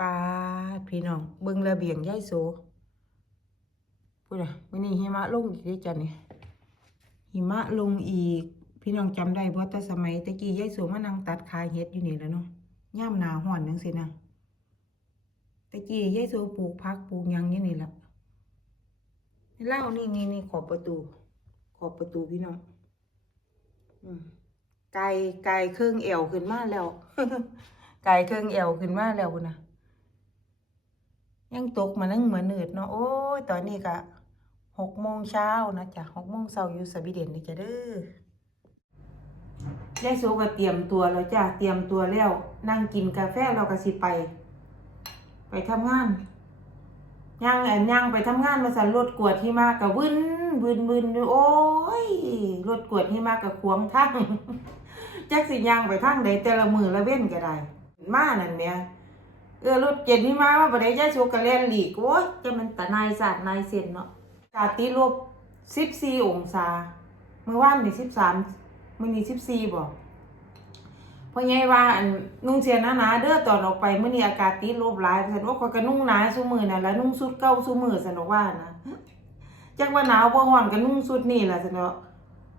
ปาดพี่น้องเบิ่งระเบียงย่ายโสพูดอะมื้อนี้หิมะลงอีกเด้จ้ะนี่หิมะลงอีก พี่น้องจำได้บ่แต่สมัยตะกี้ย่ายโสมานั่งตัดขายเฮ็ดอยู่นี่แล้วเนาะย่ามหนาร้อนจังซี่นะตะกี้ย่ายโสปลูกผักปลูกหยังอยู่นี่ล่ะเล่านี่นี่นี่ขอบประตู ขอบประตูพี่น้องอืมไก่ไก่เครื่องเอวขึ้นมาแล้วไก่เครื่องเอวขึ้นมาแล้วพุ่นนะ ยังตกมานั่งเหมือนเนืดเนาะโอ้ยตอนนี้ก็หกโมงเช้านะจ๊ะหกโมงเช้าอยู่สวีเดนนี่จ้ะเด้อยายโซก็เตรียมตัวแล้วจ้ะเตรียมตัวแล้ว นั่งกินกาแฟเราก็สิไป ไปทำงานย่างแอนย่างไปทำงานมาสั่นรถกวดที่มากกับวึนวึนวึนดูโอ้ยรถกวดที่มากกับขวงทางแจักสิย่างไปทางใดแต่ละมือละเว้นก็ได้ มานั่นแหม่ เออรถเจ็ดนี่มาว่าบ่ได้ยายโซก็แล่นหลีกโอ้ยจะมันตะนายสาดนายเส้นเนาะอากาศติดลบ14องศา เมื่อวานนี่13มื้อนี้14บ่เพราะไงว่าอันนุ่งเสียหนาๆเด้อตอนออกไปมื้อนี้อากาศติลบหลายเพิ่นว่าข้อยก็นุ่งหนาซุมื้อนั่นแหละนุ่งสุดเก่าซุมื้อซั่นดอกว่านะจักว่าหนาวบ่ร้อนก็นุ่งสุดนี่ล่ะซั่นดอก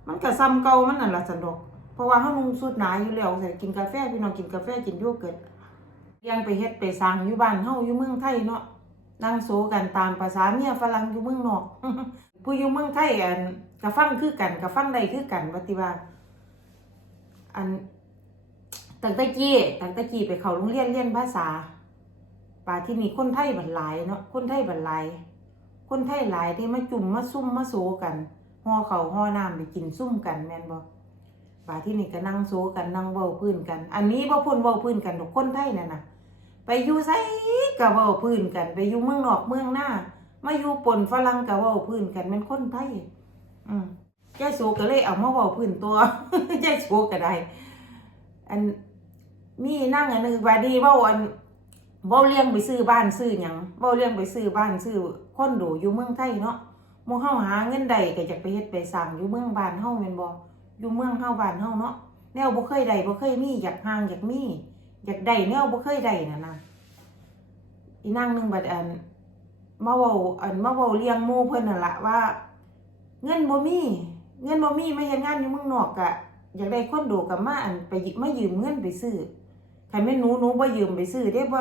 มันก็ซ้ำเก่ามันนั่นล่ะซั่นดอกเพราะว่าเฮานุ่งสุดหนาอยู่แล้วใส่กินกาแฟพี่น้องกินกาแฟกินโยเกิร์ต ยังไปเฮ็ดไปสร้างอยู่บ้านเฮาอยู่เมืองไทยเนาะนั่งโซกันตามภาษาเมียฝรั่งอยู่เมืองนอก ผู้อยู่เมืองไทยอันก็ฟังคือกันก็ฟังได้คือกันว่าติว่า อันตั้งต่กี้ตั้งต่กี้ไปเข้าโรงเรียนเรียนภาษาป่าที่นี่คนไทยบัดหลายเนาะคนไทยบัดหลายคนไทยหลายที่มาจุ่มมาซุ่มมาโซกันห่อเขาห่อน้ำไปกินซุ่มกันแม่นบ่ป่าที่นี่ก็นั่งโซกันนั่งเว้าพื้นกัน อันนี้บ่พ้นเว้าพื้นกันดอกคนไทยนั่นน่ะ ไปอยู่ไสก็เว้าพื้นกัน ไปอยู่เมืองนอกเมืองหน้ามาอยู่ปนฝรั่งก็เว้าพื้นกันแม่นคนไทยอืมยายโซก็เลยเอามาเว้าพื้นตัวยายโซก็ได้ อันมีนั่งอันหนึงบาดีเว้าอันเว้าเลี้ยงไปซื้อบ้านซื้อหยังเว้าเลี้ยงไปซื้อบ้านซื้อคอนโดอยู่เมืองไทยเนาะหมู่เฮาหาเงินได้ก็อยากไปเฮ็ดไปสร้างอยู่เมืองบ้านเฮาแม่นบ่อยู่เมืองเฮาบ้านเฮาเนาะแนวบ่เคยได้บ่เคยมีอยากห่างอยากมี อยากได้แนวบ่เคยได้น่ะนะอีนางหนึงบัดอันมาเว้าอันมาเว้าเลี้ยงหมู่เพิ่นนั่นละว่า เงินบ่มีเงินบ่มีไมาเฮ็ดงานอยู่เมืองนอกกะอยากได้คอนโดก็มาอันไปมายืมเงินไปซื้อคันแม่หนูหนูบ่ยืมไปซื้อเด้บ่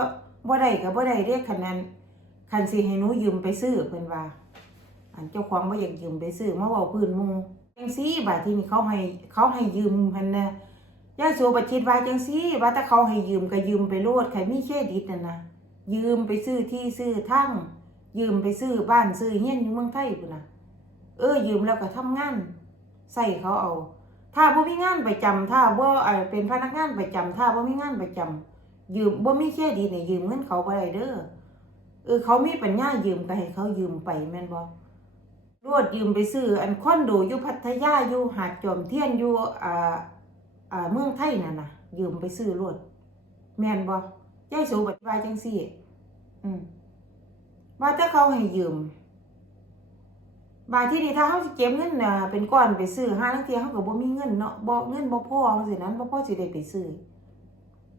บ่ได้ก็บ่ได้เด้คันนั้นคันสิให้หนูยืมไปซื้อเพิ่นว่า อันเจ้าของบ่อยากยืมไปซื้อมาเว้าพื้นหมู่จังซี่บาดที่นี่เขาให้เขาให้ยืมพันนะ ย่าโสบัดคิดว่าจังซี่ว่าถ้าเขาให้ยืมก็ยืมไปโลดใครมีเครดิตน่ะนะยืมไปซื้อที่ซื้อทั้งยืมไปซื้อบ้านซื้อเฮียนอยู่เมืองไทยพุ่นน่ะ เออ ยืมแล้วก็ทำงานใส่เขาเอา ถ้าบ่มีงานประจำถ้าบ่เออเป็นพนักงานประจำถ้าบ่มีงานประจำยืมบ่มีเครดิตเนี่ยยืมเงินเขาบ่ได้เด้อเออเขามีปัญญายืมก็ให้เขายืมไปแม่นบ่รวดยืมไปซื้ออันคอนโดอยู่พัทยาอยู่หาดจอมเทียนอยู่อ่า เมืองไทยนั่นนะยืมไปซื้อรวดแม่นบ่ยายสูบัดว่าจังซี่ อืมว่าถ้าเขาให้ยืมบางที่นี่ถ้าเขาเก็บเงินน่ะเป็นก้อนไปซื้อห้าลังเทียเขาก็บ่มีเงินเนาะบ่เงินบ่พอจังซี่นั้นบ่พอสิได้ไปซื้อ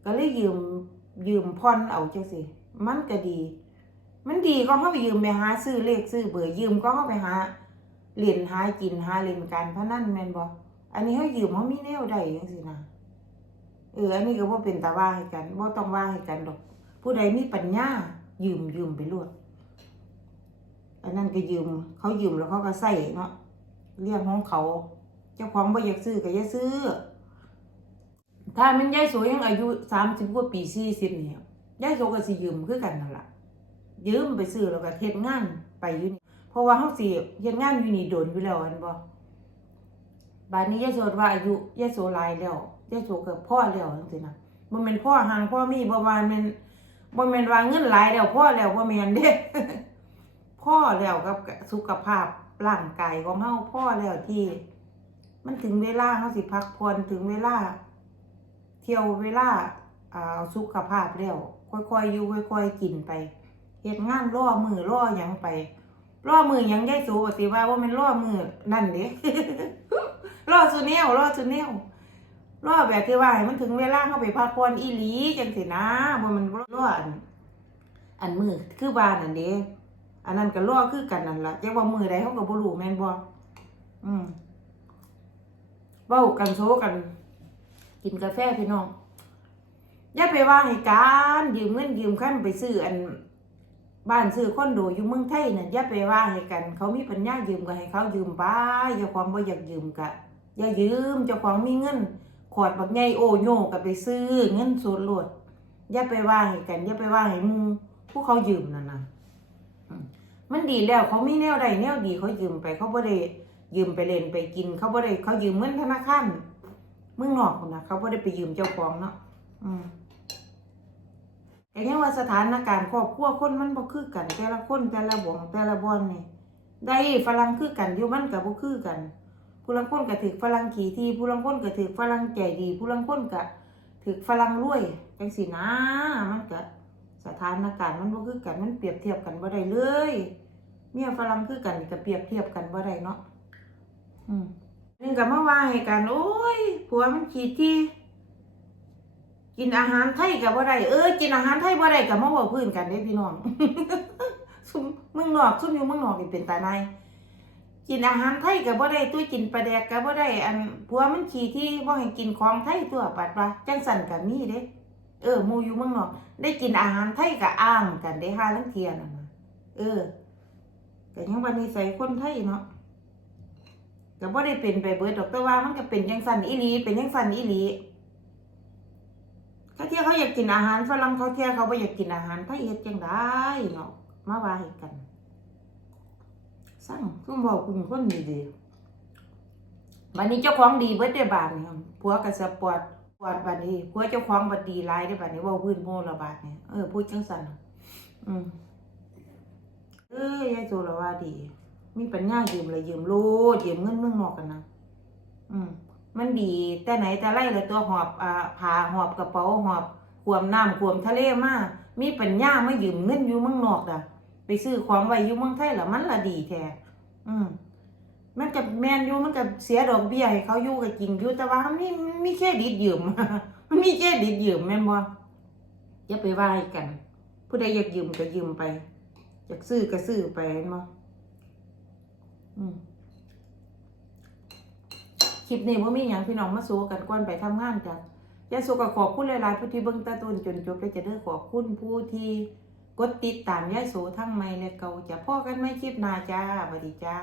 ก็เลยยืมยืมผ่อนเอาจังซี่มันก็ดี มันดีก็เขาไปยืมไปหาซื้อเลขซื้อเบอร์ยืมก็เขาไปหาเล่นหากินหาเล่นการพนันแม่นบ่ อันนี้เขายืมเขามีแนวใดจังซี่นะเออ อันนี้ก็บ่เป็นตาว่าให้กันบ่ต้องว่าให้กันดอก ผู้ใดมีปัญญายืมยืมไปโลดอันนั้นก็ยืม เขายืมแล้วเขาก็ใส่เนาะเรื่องของเขา เจ้าของบ่อยากซื้อก็อย่าซื้อ ถ้ามันยายโสยังอายุ30กว่าปี40นี่ยยายโสก็สิยืมคือกันนั่นแหละยืมไปซื้อแล้วก็เฮ็ดงานไปอยู่นี่เพราะว่าเฮาสิเฮ็ดงานอยู่นี่โดนอยู่แล้วอันบ่ บาดนี้ยายโสว่าอายุยายโสหลายแล้วยายโสก็พ่อแล้วจังซี่นะบ่แม่นพ่อห่างพ่อมีบ่ว่าแม่นบ่แม่นว่าเงินหลายแล้วพ่อแล้วบ่แม่นเด้พ่อแล้วกับสุขภาพร่างกายของเฮาพ่อแล้วที่ มันถึงเวลาเฮาสิพักผ่อนถึงเวลา เที่ยวเวลาอ่าสุขภาพแล้วค่อยๆอยู่ค่อยๆกินไปเฮ็ดงานล่อมือล่อหยังไปล่อมือหยังยายสูปฏิว่าว่ามันล่อมือนั่นเด้ ล่อสุแนวล่อสุแนวล่อแบบที่ว่าให้มันถึงเวลาเข้าไปพักผ่อนอีหลีจังสินะบ่มันล่ออันอันมือคือบ้านอันเด้อันนั้นก็ล่อคือกันนั่นละแต่ว่ามือใดเขาก็บ่รู้แม่นบ่อืมเว้ากันโซกัน กินกาแฟพี่น้องอย่าไปว่าให้การยืมเงินยืมคันไปซื้ออันบ้านซื้อคอนโดอยู่เมืองไทยน่ะอย่าไปว่าให้กัน เขามีปัญญายืมก็ให้เขายืมไปเจ้าของบ่อยากยืมก็ อย่ายืมเจ้าของมีเงินขอดบักใหญ่โอโยก็ไปซื้อเงินสดโลดอย่าไปว่าให้กันอย่าไปว่าให้มูผู้เขายืมนั่นนะมันดีแล้วเขาไมีแนวใดแนวดีเขายืมไปเขาบ่ได้ยืมไปเล่นไปกิน เขาบ่ได้เขายืมเงินธนาคารเมืองนอกนะเขาบ่ได้ไปยืมเจ้าของเนาะอืมแต่ยังว่าสถานการณ์ครอบครัวคนมันบ่คือกัน แต่ละคนแต่ละบ่งแต่ละบ่อนนี่ได้ฝรั่งคือกันอยู่มันก็บ่คือกัน ผู้ลังคนก็ถือฝรั่งขี่ที่ผู้ลังคนก็ถือฝรั่งใจดี ผู้ลังคนก็ถือฝรั่งรวยจังสินะมันก็สถานการณ์มันบ่คือกันมันเปรียบเทียบกันบ่ได้เลยเมียฝรั่งคือกันก็เปรียบเทียบกันบ่ได้เนาะอืมนึงก็มาว่าให้กันโอ้ยผัวมันขี้ที่ กินอาหารไทยก็บ่ได้เออกินอาหารไทยบ่ได้ก็มาเว้าพื้นกันเด้พี่น้องซุมเมืองนอกซุมอยู่เมืองนอกนี่เป็นตาใน กินอาหารไทยก็บ่ได้ตัวกินปลาแดกก็บ่ได้อันผัวมันขี้ที่บ่ให้กินของไทยตัวปัดว่าจังสันก็มีเด้ เออมูอยู่เมืองนอกได้กินอาหารไทยก็อ้างกันได้ห้าลังเทียนนะเออก็ยังว่านิสัยคนไทยเนาะก็บ่ได้เป็นไปเบิดดอกแต่ว่ามันก็เป็นจังสันอีหลีเป็นจังสันอีหลีเขาเที่ยวเขาอยากกินอาหารฝรั่งเขาเที่ยวเขาบ่อยากกินอาหารไทยเฮ็ดจังได๋เนาะมาว่าให้กัน สั่งซุ่มบอกคุณคนดีดีๆบัดนี้เจ้าของดีเบิดได้บาดนี่ผัวก็สปอร์ตปอดบัดนี้ผัวเจ้าของบัดดีหลายได้บัดนี้ว้าพื้นโมละบาดเนี่ยเออพูดจังซั่นอืมเอ้ยยายโซละว่าดี มีปัญญายืมเลยยืมโลดยืมเงินเมืองนอกกันนะอืมมันดี แต่ไหนแต่ไรเลยตัวหอบอ่าผ้าหอบกระเป๋าหอบขวมน้ำขวมทะเลมามีปัญญามายืมเงินอยู่เมืองนอกอะไปซื้อของไว้อยู่เมืองไทยแล้วมันละดีแท้ อืมมันกับแมนอยู่มันกับเสียดอกเบี้ยให้เขาอยู่กับจริงอยู่แต่ว่ามันมีมันมีแค่ดิดยืมมันมีแค่ดิดยืมแม่นบ่อย่าไปว่าให้กัน ผู้ใดอยากยืมก็ยืมไปอยากซื้อก็ซื้อไปแม่นบ่อืมคลิปนี้บ่ามีหยังพี่น้องมาสู้กันก่อนไปทำงานจ้ะยาสูก็ขอบคุณหลายๆผู้ที่เบิ่งตาต้นจนจบและจะเด้อขอบคุณผู้ที่ ดติดตามยายโสทั้งไม่และเก่าจะพ่อกันไม่คลิปหน้าจ้าสวัสดีจ้า